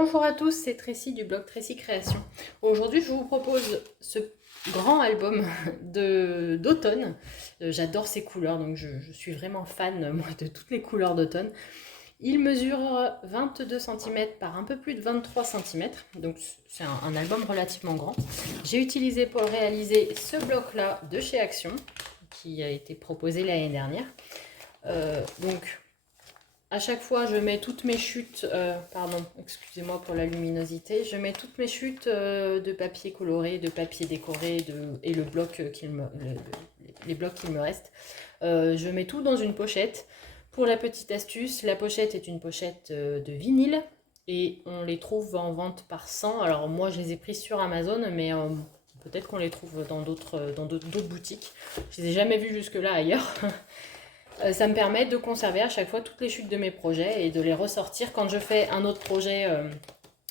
Bonjour à tous, c'est Tracy du blog Tracy Création. Aujourd'hui, je vous propose ce grand album d'automne. J'adore ces couleurs, donc je suis vraiment fan moi, de toutes les couleurs d'automne. Il mesure 22 cm par un peu plus de 23 cm, donc c'est un album relativement grand. J'ai utilisé pour le réaliser ce bloc-là de chez Action, qui a été proposé l'année dernière. Donc, à chaque fois, je mets toutes mes chutes, pardon, excusez-moi pour la luminosité, je mets toutes mes chutes de papier coloré, de papier décoré et le bloc les blocs qu'il me reste. Je mets tout dans une pochette. Pour la petite astuce, la pochette est une pochette de vinyle et on les trouve en vente par 100. Alors moi, je les ai prises sur Amazon, mais peut-être qu'on les trouve dans d'autres boutiques. Je les ai jamais vues jusque-là ailleurs. Ça me permet de conserver à chaque fois toutes les chutes de mes projets et de les ressortir quand je fais un autre projet,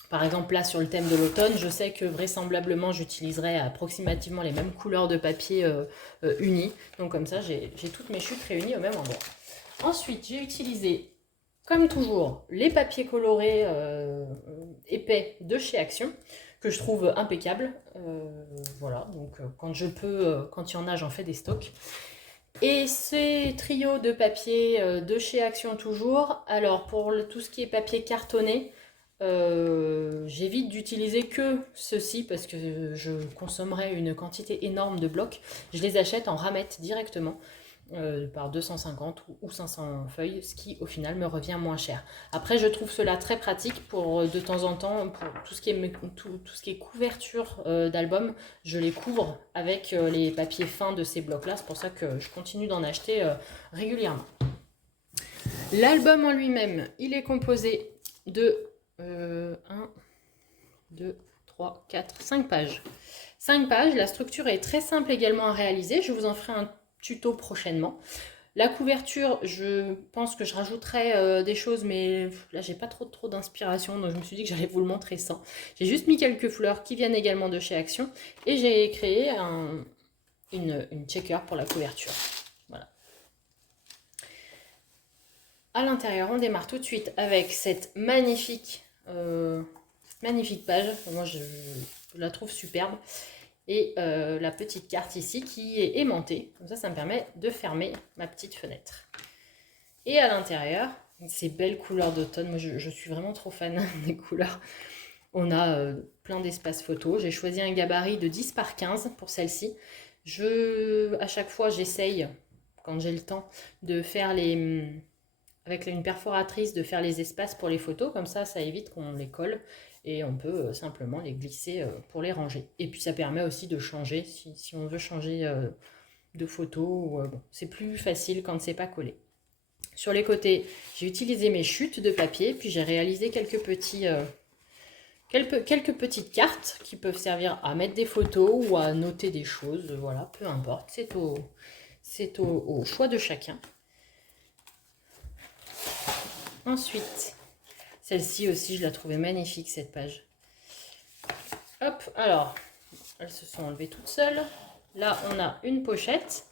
par exemple là sur le thème de l'automne. Je sais que vraisemblablement j'utiliserai approximativement les mêmes couleurs de papier unies. Donc comme ça j'ai toutes mes chutes réunies au même endroit. Ensuite j'ai utilisé comme toujours les papiers colorés épais de chez Action que je trouve impeccables. Voilà, donc quand je peux, quand il y en a, j'en fais des stocks. Et ces trios de papier de chez Action toujours. Alors pour tout ce qui est papier cartonné, j'évite d'utiliser que ceci parce que je consommerai une quantité énorme de blocs. Je les achète en ramette directement par 250 ou 500 feuilles, ce qui au final me revient moins cher. Après, je trouve cela très pratique pour de temps en temps, pour tout ce qui est couverture d'album, je les couvre avec les papiers fins de ces blocs-là. C'est pour ça que je continue d'en acheter régulièrement. L'album en lui-même, il est composé de 1, 2, 3, 4, 5 pages. 5 pages, la structure est très simple également à réaliser. Je vous en ferai un tuto prochainement. La couverture, je pense que je rajouterai des choses, mais là j'ai pas trop d'inspiration, donc je me suis dit que j'allais vous le montrer sans. J'ai juste mis quelques fleurs qui viennent également de chez Action et j'ai créé une checker pour la couverture. Voilà. À l'intérieur, on démarre tout de suite avec cette magnifique page. Moi je la trouve superbe. Et la petite carte ici qui est aimantée. Comme ça me permet de fermer ma petite fenêtre. Et à l'intérieur, ces belles couleurs d'automne. Moi, je suis vraiment trop fan des couleurs. On a plein d'espaces photo. J'ai choisi un gabarit de 10 par 15 pour celle-ci. À chaque fois, j'essaye, quand j'ai le temps, de faire avec une perforatrice, de faire les espaces pour les photos. Comme ça évite qu'on les colle. Et on peut simplement les glisser pour les ranger. Et puis ça permet aussi de changer, si on veut changer de photo, bon, c'est plus facile quand c'est pas collé. Sur les côtés, j'ai utilisé mes chutes de papier, puis j'ai réalisé quelques petites cartes qui peuvent servir à mettre des photos ou à noter des choses, voilà, peu importe, c'est au choix de chacun. Ensuite, celle-ci aussi, je la trouvais magnifique, cette page. Hop, alors, elles se sont enlevées toutes seules. Là, on a une pochette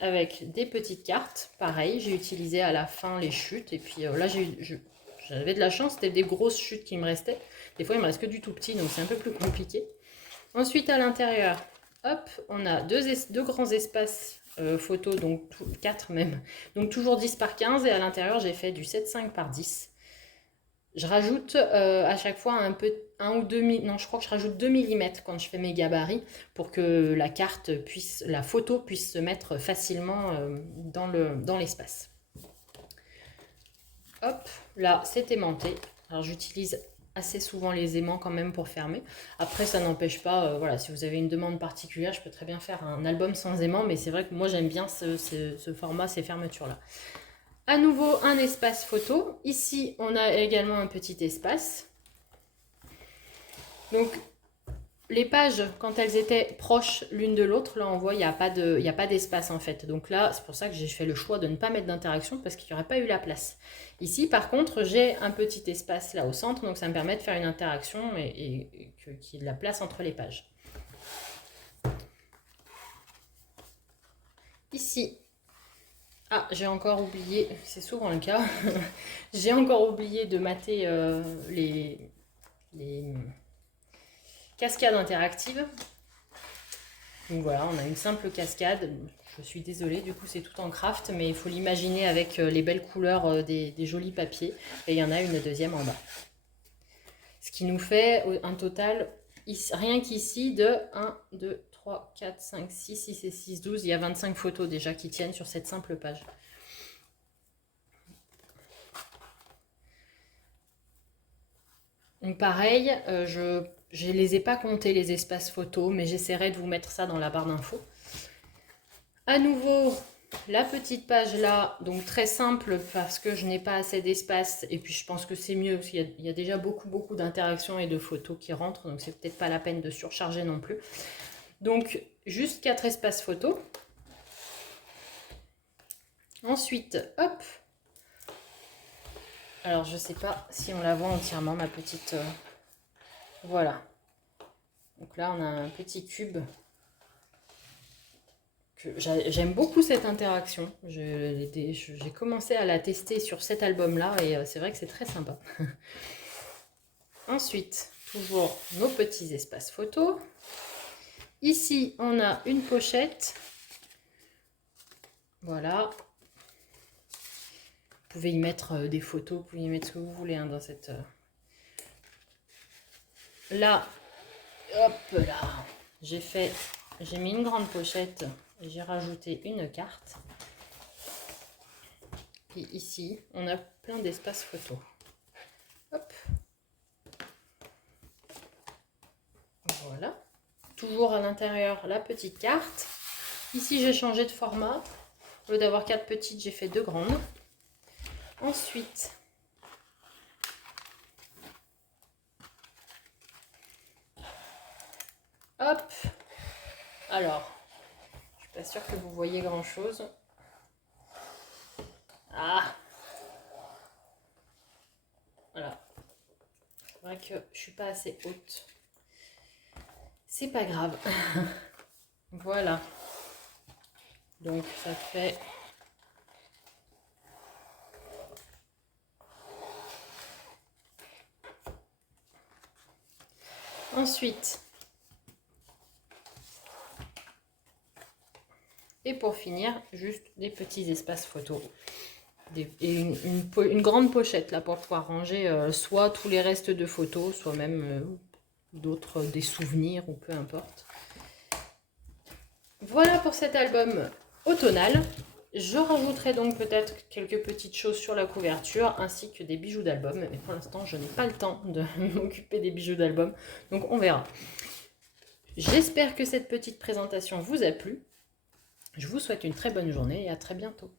avec des petites cartes. Pareil, j'ai utilisé à la fin les chutes. Et puis là, j'avais de la chance, c'était des grosses chutes qui me restaient. Des fois, il me reste que du tout petit, donc c'est un peu plus compliqué. Ensuite, à l'intérieur, hop, on a deux grands espaces photos, donc 4 même. Donc toujours 10 par 15. Et à l'intérieur, j'ai fait du 7,5 par 10. Je rajoute à chaque fois un ou deux, non, je crois que je rajoute 2 mm quand je fais mes gabarits pour que la photo puisse se mettre facilement dans l'espace. Hop, là c'est aimanté. Alors j'utilise assez souvent les aimants quand même pour fermer. Après ça n'empêche pas, voilà, si vous avez une demande particulière, je peux très bien faire un album sans aimant, mais c'est vrai que moi j'aime bien ce format, ces fermetures-là. À nouveau, un espace photo. Ici, on a également un petit espace. Donc, les pages, quand elles étaient proches l'une de l'autre, là, on voit, il n'y a pas d'espace, en fait. Donc là, c'est pour ça que j'ai fait le choix de ne pas mettre d'interaction, parce qu'il n'y aurait pas eu la place. Ici, par contre, j'ai un petit espace là au centre, donc ça me permet de faire une interaction et qu'il y ait de la place entre les pages. Ici, ah, j'ai encore oublié, c'est souvent le cas, j'ai encore oublié de mater des cascades interactives. Donc voilà, on a une simple cascade. Je suis désolée, du coup c'est tout en craft, mais il faut l'imaginer avec les belles couleurs des jolis papiers. Et il y en a une deuxième en bas. Ce qui nous fait un total, rien qu'ici, de 1, 2, 3, 4, 5, 6, 6 et 6, 12. Il y a 25 photos déjà qui tiennent sur cette simple page. Donc pareil, je ne les ai pas comptés les espaces photos, mais j'essaierai de vous mettre ça dans la barre d'infos. À nouveau, la petite page là, donc très simple parce que je n'ai pas assez d'espace et puis je pense que c'est mieux parce qu'il y a déjà beaucoup d'interactions et de photos qui rentrent, donc c'est peut-être pas la peine de surcharger non plus. Donc juste 4 espaces photos. Ensuite, hop. Alors je sais pas si on la voit entièrement ma petite... voilà. Donc là on a un petit cube. J'aime beaucoup cette interaction. J'ai commencé à la tester sur cet album-là et c'est vrai que c'est très sympa. Ensuite, toujours nos petits espaces photos. Ici, on a une pochette. Voilà. Vous pouvez y mettre des photos, vous pouvez y mettre ce que vous voulez hein, dans cette... Là, hop là, j'ai mis une grande pochette. J'ai rajouté une carte. Et ici, on a plein d'espaces photos. Hop. Voilà. Toujours à l'intérieur, la petite carte. Ici, j'ai changé de format. Au lieu d'avoir 4 petites, j'ai fait 2 grandes. Ensuite, hop. Alors, je suis pas sûre que vous voyez grand chose. Ah, voilà. C'est vrai que je suis pas assez haute. C'est pas grave. Voilà. Donc ça fait... Ensuite, et pour finir, juste des petits espaces photos. Et une grande pochette là pour pouvoir ranger soit tous les restes de photos, soit même d'autres, des souvenirs ou peu importe. Voilà pour cet album automnal. Je rajouterai donc peut-être quelques petites choses sur la couverture ainsi que des bijoux d'album. Mais pour l'instant, je n'ai pas le temps de m'occuper des bijoux d'album. Donc on verra. J'espère que cette petite présentation vous a plu. Je vous souhaite une très bonne journée et à très bientôt.